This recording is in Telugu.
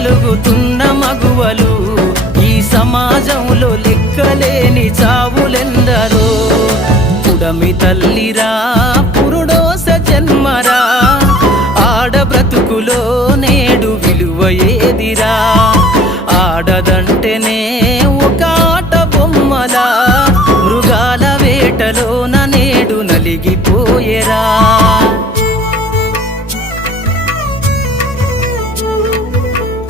నలుగుతున్న మగువలు ఈ సమాజంలో లెక్కలేని చావులెందరో పుడమి తల్లిరా పురుడోస జన్మరా ఆడ బ్రతుకులో నేడు విలువ ఏదిరా ఆడదంటేనే ఒక ఆట బొమ్మలా మృగాల వేటలోన నేడు నలిగిపోయేరా